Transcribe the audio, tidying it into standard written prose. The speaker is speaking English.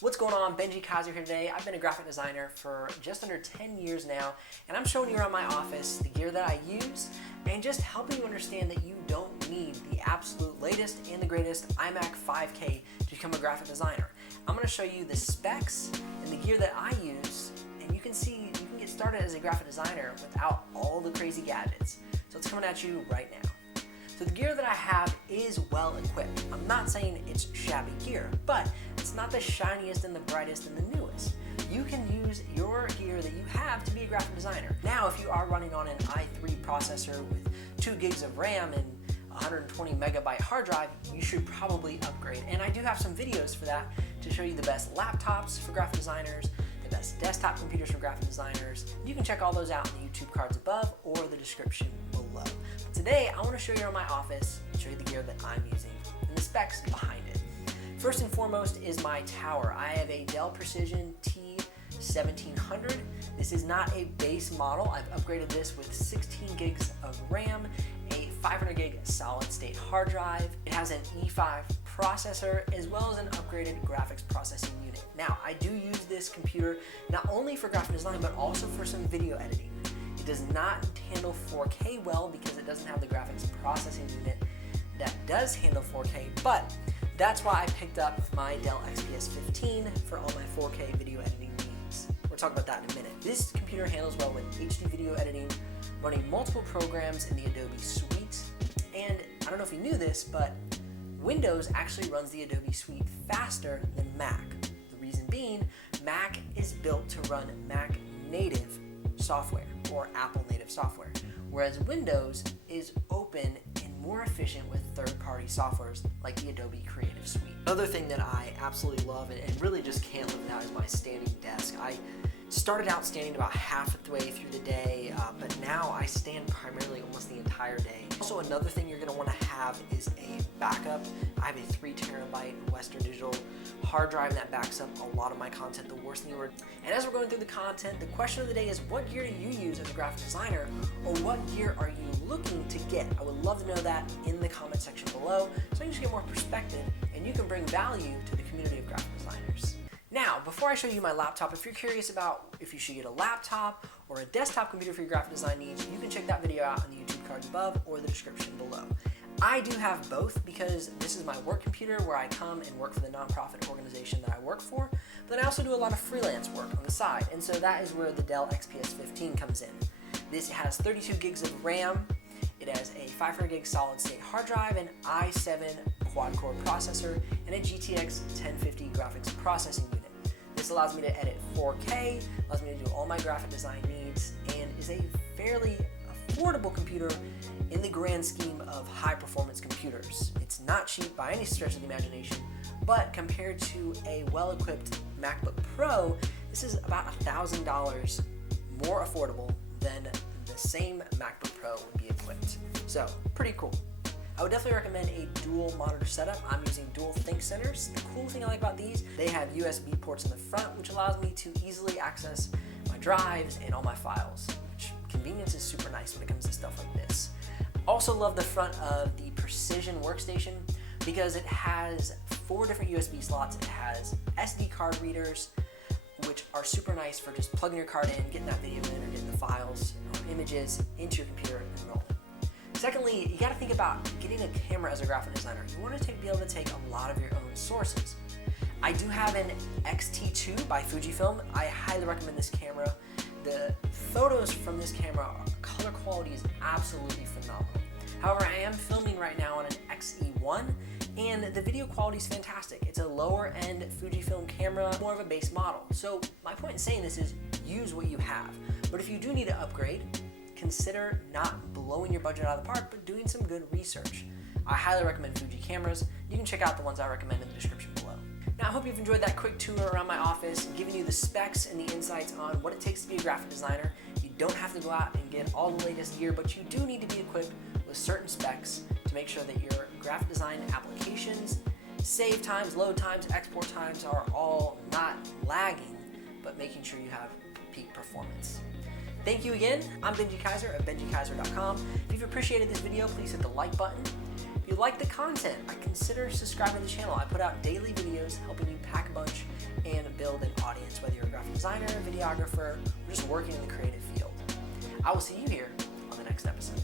What's going on? Benji Kaiser here today. I've been a graphic designer for just under 10 years now, and I'm showing you around my office the gear that I use and just helping you understand that you don't need the absolute latest and the greatest iMac 5K to become a graphic designer. I'm going to show you the specs and the gear that I use, and you can see you can get started as a graphic designer without all the crazy gadgets. So it's coming at you right now. So the gear that I have is well equipped. I'm not saying it's shabby gear, but it's not the shiniest and the brightest and the newest. You can use your gear that you have to be a graphic designer. Now, if you are running on an i3 processor with 2 gigs of RAM and 120 megabyte hard drive, you should probably upgrade. And I do have some videos for that to show you the best laptops for graphic designers, the best desktop computers for graphic designers. You can check all those out in the YouTube cards above or the description below. Today, I want to show you around my office and show you the gear that I'm using and the specs behind it. First and foremost is my tower. I have a Dell Precision T1700. This is not a base model. I've upgraded this with 16 gigs of RAM, a 500 gig solid state hard drive. It has an E5 processor as well as an upgraded graphics processing unit. Now, I do use this computer not only for graphic design but also for some video editing. It does not handle 4K well because it doesn't have the graphics processing unit that does handle 4K, but that's why I picked up my Dell XPS 15 for all my 4K video editing needs. We'll talk about that in a minute. This computer handles well with HD video editing, running multiple programs in the Adobe Suite, and I don't know if you knew this, but Windows actually runs the Adobe Suite faster than Mac. The reason being, Mac is built to run Mac native software or Apple native software, whereas Windows is open and more efficient with third-party softwares like the Adobe Creative Suite. Another thing that I absolutely love and really just can't live without is my standing desk. I started out standing about half the way through the day, but now I stand primarily almost the entire day. Also, another thing you're going to want to have is a backup. I have a 3 terabyte Western Digital hard drive that backs up a lot of my content, the worst thing ever. And as we're going through the content, the question of the day is, what gear do you use as a graphic designer, or what gear are you looking to get? I would love to know that in the comment section below so you can just get more perspective and you can bring value to the community of graphic designers. Now, before I show you my laptop, if you're curious about if you should get a laptop or a desktop computer for your graphic design needs, you can check that video out in the YouTube cards above or the description below. I do have both because this is my work computer where I come and work for the nonprofit organization that I work for, but I also do a lot of freelance work on the side, and so that is where the Dell XPS 15 comes in. This has 32 gigs of RAM, it has a 500 gig solid state hard drive, an i7 quad-core processor, and a GTX 1050 graphics processing unit. This allows me to edit 4K, allows me to do all my graphic design needs, and is a fairly affordable computer in the grand scheme of high-performance computers. It's not cheap by any stretch of the imagination, but compared to a well-equipped MacBook Pro, this is about $1,000 more affordable than the same MacBook Pro would be equipped. So, pretty cool. I would definitely recommend a dual monitor setup. I'm using dual ThinkCenters. The cool thing I like about these, they have USB ports in the front, which allows me to easily access my drives and all my files, which convenience is super nice when it comes to stuff like this. Also love the front of the Precision workstation because it has 4 different USB slots. It has SD card readers, which are super nice for just plugging your card in, getting that video in, or getting the files or images into your computer and rolling. Secondly, you got to think about getting a camera as a graphic designer. You want to be able to take a lot of your own sources. I do have an X-T2 by Fujifilm. I highly recommend this camera. The photos from this camera, color quality is absolutely phenomenal. However, I am filming right now on an X-E1, and the video quality is fantastic. It's a lower end Fujifilm camera, more of a base model. So my point in saying this is use what you have. But if you do need to upgrade, consider not blowing your budget out of the park, but doing some good research. I highly recommend Fuji cameras. You can check out the ones I recommend in the description below. Now, I hope you've enjoyed that quick tour around my office, giving you the specs and the insights on what it takes to be a graphic designer. You don't have to go out and get all the latest gear, but you do need to be equipped with certain specs to make sure that your graphic design applications, save times, load times, export times are all not lagging, but making sure you have peak performance. Thank you again. I'm Benji Kaiser of BenjiKaiser.com. If you've appreciated this video, please hit the like button. If you like the content, consider subscribing to the channel. I put out daily videos helping you pack a bunch and designer, videographer, or just working in the creative field. I will see you here on the next episode.